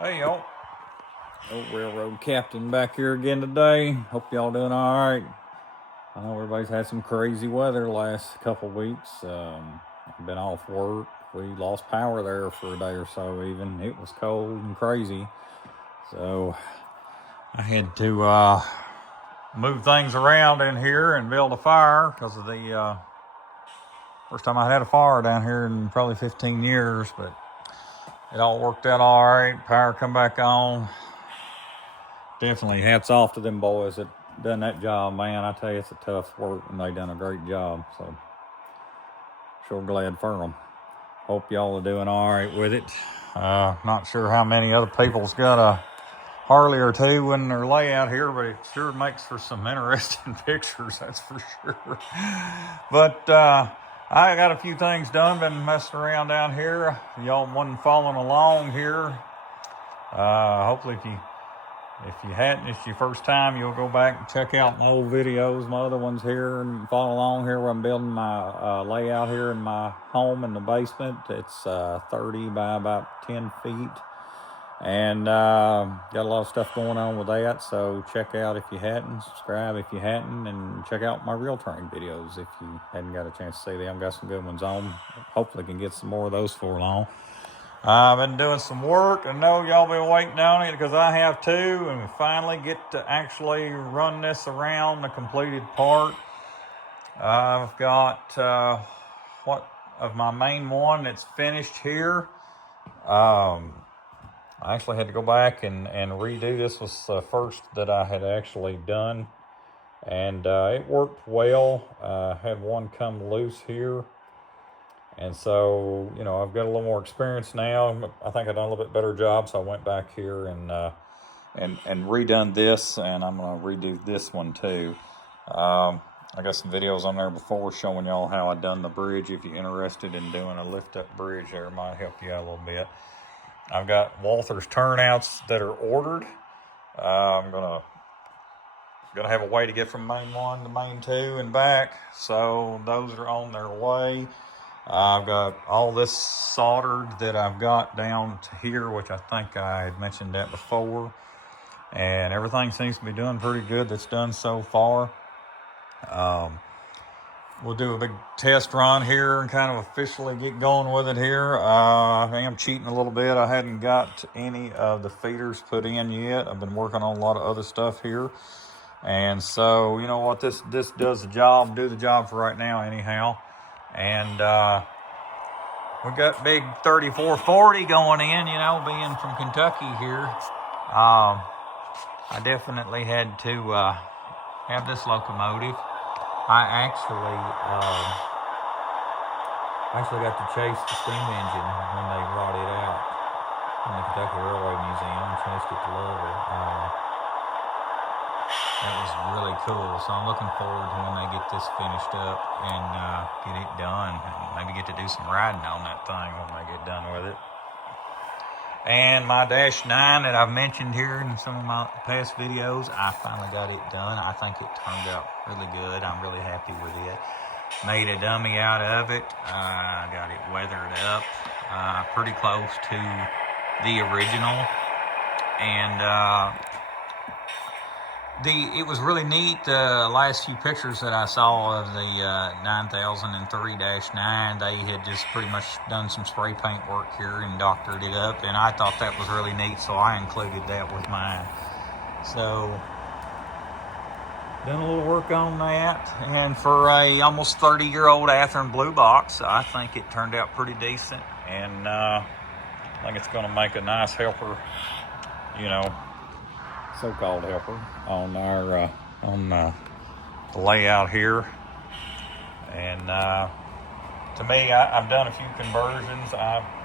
Hey y'all, old railroad captain back here again today. Hope y'all doing all right. I know everybody's had some crazy weather last couple weeks. I've been off work. We lost power there for a day or so even. It was cold and crazy. So I had to move things around in here and build a fire because of the first time I had a fire down here in probably 15 years, but it all worked out all right. Power come back on. Definitely hats off to them boys that done that job, man. I tell you, it's a tough work and they done a great job. So sure glad for them. Hope y'all are doing all right with it. Not sure how many other people's got a Harley or two in their layout here, but it sure makes for some interesting pictures, that's for sure. But I got a few things done, been messing around down here. Y'all wasn't following along here. Hopefully if you hadn't, it's your first time, you'll go back and check out my old videos, my other ones here, and follow along here where I'm building my layout here in my home in the basement. It's 30 by about 10 feet. And got a lot of stuff going on with that, so check out if you hadn't, subscribe if you hadn't, and check out my real terrain videos if you hadn't got a chance to see them. Got some good ones on. Hopefully can get some more of those for long. I've been doing some work. I know y'all been waiting on it because I have too, and we finally get to actually run this around the completed part. I've got what of my main one that's finished here. I actually had to go back and redo. This was the first that I had actually done, and it worked well. Had one come loose here. And so, you know, I've got a little more experience now. I think I've done a little bit better job, so I went back here and redone this, and I'm going to redo this one too. I got some videos on there before showing y'all how I done the bridge. If you're interested in doing a lift-up bridge, there might help you out a little bit. I've got Walther's turnouts that are ordered. I'm gonna have a way to get from main one to main two and back, so those are on their way. I've got all this soldered that I've got down to here, which I think I had mentioned that before. And everything seems to be doing pretty good that's done so far. We'll do a big test run here and kind of officially get going with it here. I am cheating a little bit. I hadn't got any of the feeders put in yet. I've been working on a lot of other stuff here. And so, you know what, this does the job, do the job for right now anyhow. And we got big 3440 going in, you know, being from Kentucky here. I definitely had to have this locomotive. I actually got to chase the steam engine when they brought it out from the Kentucky Railway Museum and chased it to Louisville. That was really cool, so I'm looking forward to when they get this finished up and get it done, and maybe get to do some riding on that thing when they get done with it. And my -9 that I've mentioned here in some of my past videos, I finally got it done. I think it turned out really good. I'm really happy with it. Made a dummy out of it. Got it weathered up pretty close to the original, and it was really neat. The last few pictures that I saw of the 9003-9, they had just pretty much done some spray paint work here and doctored it up, and I thought that was really neat, so I included that with mine. So, done a little work on that, and for a almost 30-year-old Athearn Blue Box, I think it turned out pretty decent, and I think it's going to make a nice helper, you know, so-called helper on our the layout here. And to me, I've done a few conversions.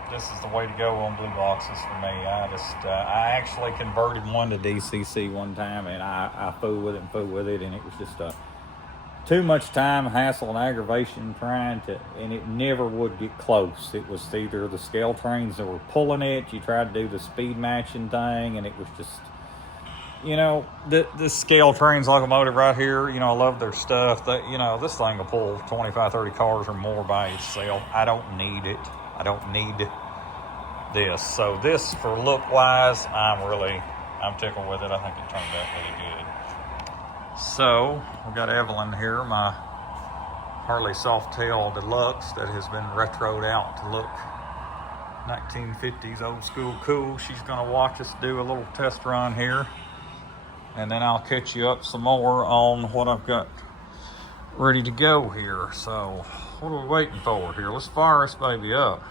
This is the way to go on blue boxes for me. I actually converted one to DCC one time, and I fooled with it, and it was just too much time, hassle, and aggravation trying to, and it never would get close. It was either the scale trains that were pulling it, you tried to do the speed matching thing, and it was just, you know, this scale trains locomotive right here, you know, I love their stuff. You know, this thing will pull 25, 30 cars or more by itself. I don't need it. I don't need this. So this, for look wise, I'm tickled with it. I think it turned out really good. So we got Evelyn here, my Harley Softail Deluxe that has been retroed out to look 1950s old school cool. She's gonna watch us do a little test run here, and then I'll catch you up some more on what I've got ready to go here. So what are we waiting for here? Let's fire this baby up.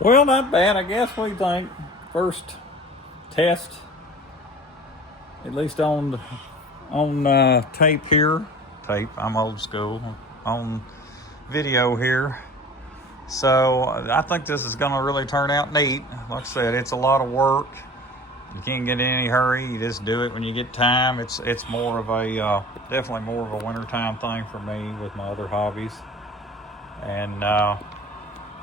Well, not bad, I guess. What do you think? First test, at least on tape here. Tape, I'm old school. On video here. So I think this is going to really turn out neat. Like I said, it's a lot of work. You can't get in any hurry. You just do it when you get time. It's more of a definitely more of a wintertime thing for me with my other hobbies. And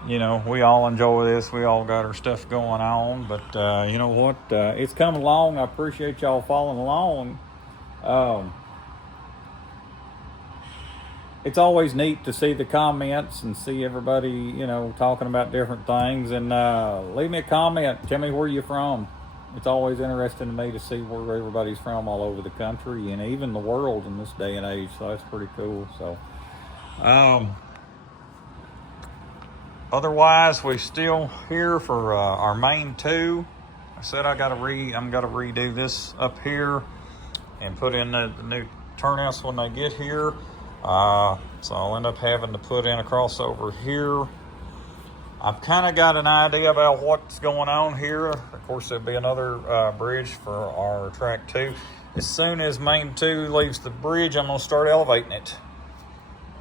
you know, we all enjoy this. We all got our stuff going on. But you know what? It's coming along. I appreciate y'all following along. It's always neat to see the comments and see everybody, you know, talking about different things. And leave me a comment. Tell me where you're from. It's always interesting to me to see where everybody's from all over the country and even the world in this day and age. So that's pretty cool. So, otherwise, we're still here for our main two. I said I'm gonna redo this up here and put in the new turnouts when they get here. So I'll end up having to put in a crossover here. I've kind of got an idea about what's going on here. Of course, there'll be another bridge for our track 2. As soon as main 2 leaves the bridge, I'm gonna start elevating it.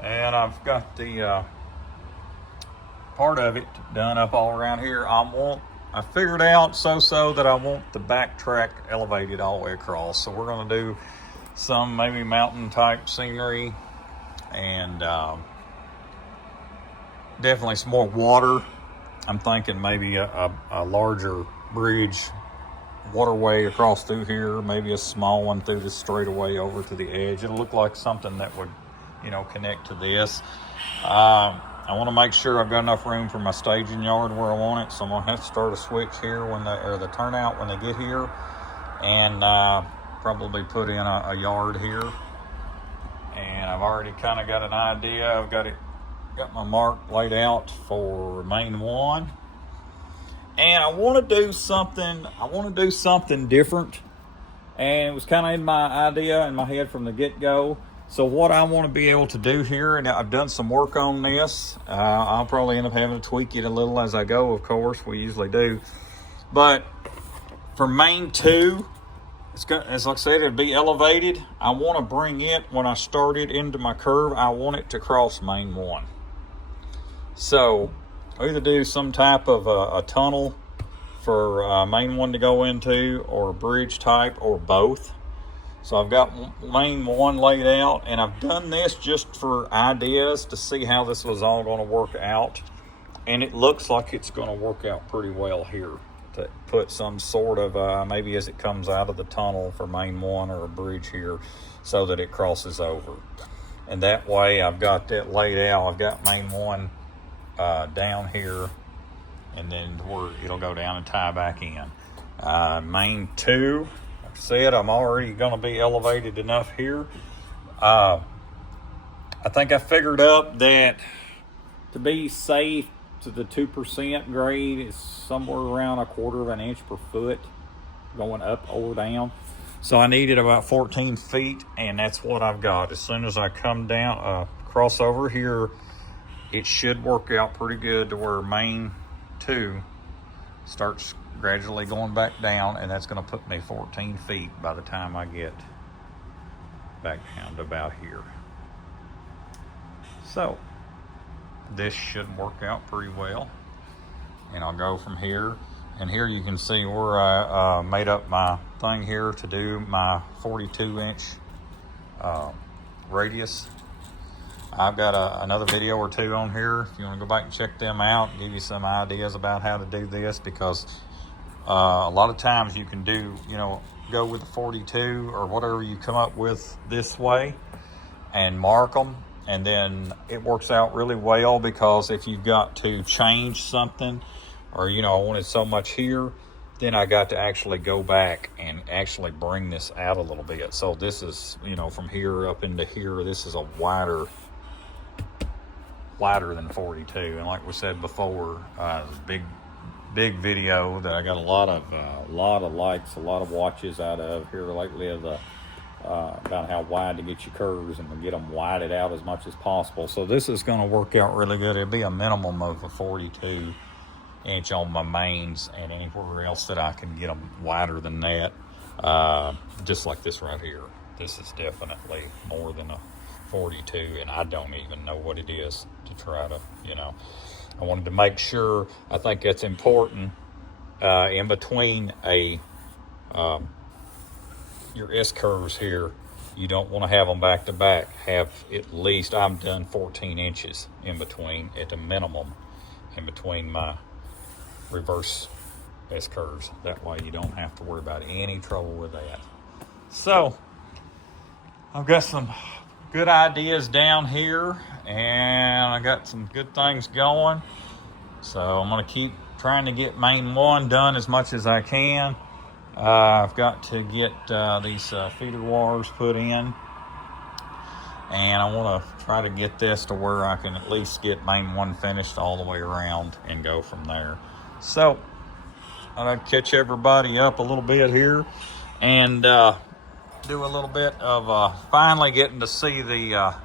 And I've got the part of it done up all around here. I figured out so that I want the back track elevated all the way across. So we're gonna do some maybe mountain type scenery and definitely some more water. I'm thinking maybe a larger bridge waterway across through here, maybe a small one through the straightaway over to the edge. It'll look like something that would, you know, connect to this. I want to make sure I've got enough room for my staging yard where I want it, so I'm gonna have to start a switch here or the turnout when they get here, and probably put in a yard here. And I've already kind of got an idea. I've got my mark laid out for main 1, and I want to do something different. And it was kind of in my idea in my head from the get-go. So what I want to be able to do here, and I've done some work on this. I'll probably end up having to tweak it a little as I go, of course. We usually do. But for main 2, as like I said, it'll be elevated. I want to bring it, when I start it into my curve, I want it to cross main 1. So I'll either do some type of a tunnel for main 1 to go into, or a bridge type, or both. So I've got main 1 laid out, and I've done this just for ideas to see how this was all going to work out. And it looks like it's going to work out pretty well here. to put some sort of, maybe as it comes out of the tunnel for main one or a bridge here, so that it crosses over. And that way I've got that laid out. I've got main one down here, and then where it'll go down and tie back in. Main two, like I said, I'm already gonna be elevated enough here. I think I figured up that to be safe to the 2% grade is somewhere around 1/4 of an inch per foot going up or down. So I needed about 14 feet, and that's what I've got. As soon as I come down, cross over here, it should work out pretty good to where main two starts gradually going back down, and that's gonna put me 14 feet by the time I get back down to about here. So this should work out pretty well, and I'll go from here. And here you can see where I made up my thing here to do my 42-inch radius. I've got another video or two on here if you want to go back and check them out, give you some ideas about how to do this, because a lot of times you can do, go with the 42 or whatever you come up with this way and mark them, and then it works out really well, because if you've got to change something, or I wanted so much here, then I got to actually go back and actually bring this out a little bit. So this is, from here up into here, this is a wider than 42. And like we said before, big video that I got a lot of likes, a lot of watches out of here lately, of the about how wide to get your curves and to get them widened out as much as possible. So this is going to work out really good. It'll be a minimum of a 42-inch on my mains, and anywhere else that I can get them wider than that, just like this right here. This is definitely more than a 42, and I don't even know what it is to try to, I wanted to make sure. I think that's important in between your S curves here. You don't want to have them back to back. Have at least, I've done 14 inches in between at the minimum in between my reverse S curves. That way you don't have to worry about any trouble with that. So I've got some good ideas down here, and I got some good things going. So I'm going to keep trying to get main one done as much as I can. I've got to get these feeder wires put in, and I want to try to get this to where I can at least get main one finished all the way around and go from there. So I'm going to catch everybody up a little bit here, and do a little bit of finally getting to see a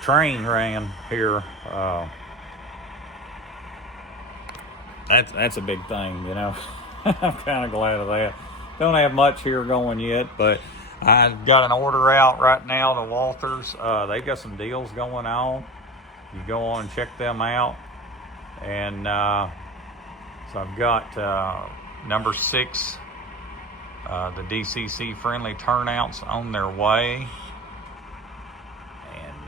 train ran here. That's a big thing, I'm kind of glad of that. Don't have much here going yet, but I've got an order out right now to Walters. They've got some deals going on. You go on and check them out. And so I've got number 6, the DCC friendly turnouts on their way. And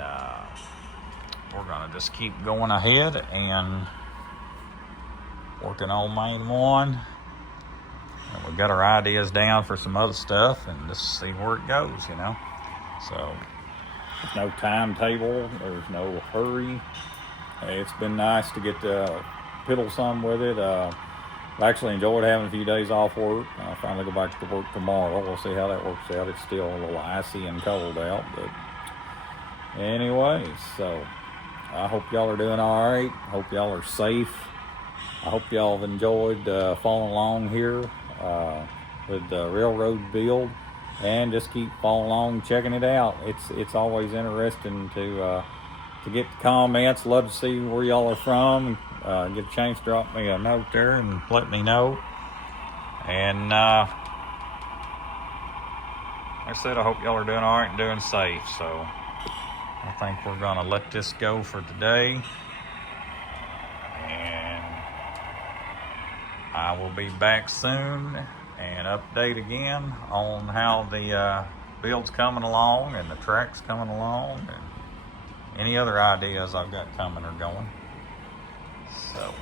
we're going to just keep going ahead and working on main one. And we've got our ideas down for some other stuff, and just see where it goes, So there's no timetable, there's no hurry. It's been nice to get to piddle some with it. I actually enjoyed having a few days off work. I'll finally go back to work tomorrow. We'll see how that works out. It's still a little icy and cold out, but anyway, so I hope y'all are doing all right. Hope y'all are safe. I hope y'all have enjoyed following along here with the railroad build, and just keep following along, checking it out. It's always interesting to get the comments. Love to see where y'all are from. Get a chance to drop me a note there and let me know. And like I said, I hope y'all are doing all right and doing safe. So I think we're going to let this go for today. And I will be back soon and update again on how the build's coming along and the track's coming along and any other ideas I've got coming or going. So,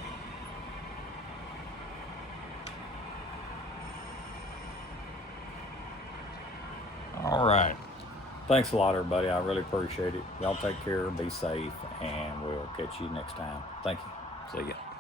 all right. Thanks a lot, everybody. I really appreciate it. Y'all take care, be safe, and we'll catch you next time. Thank you. See ya.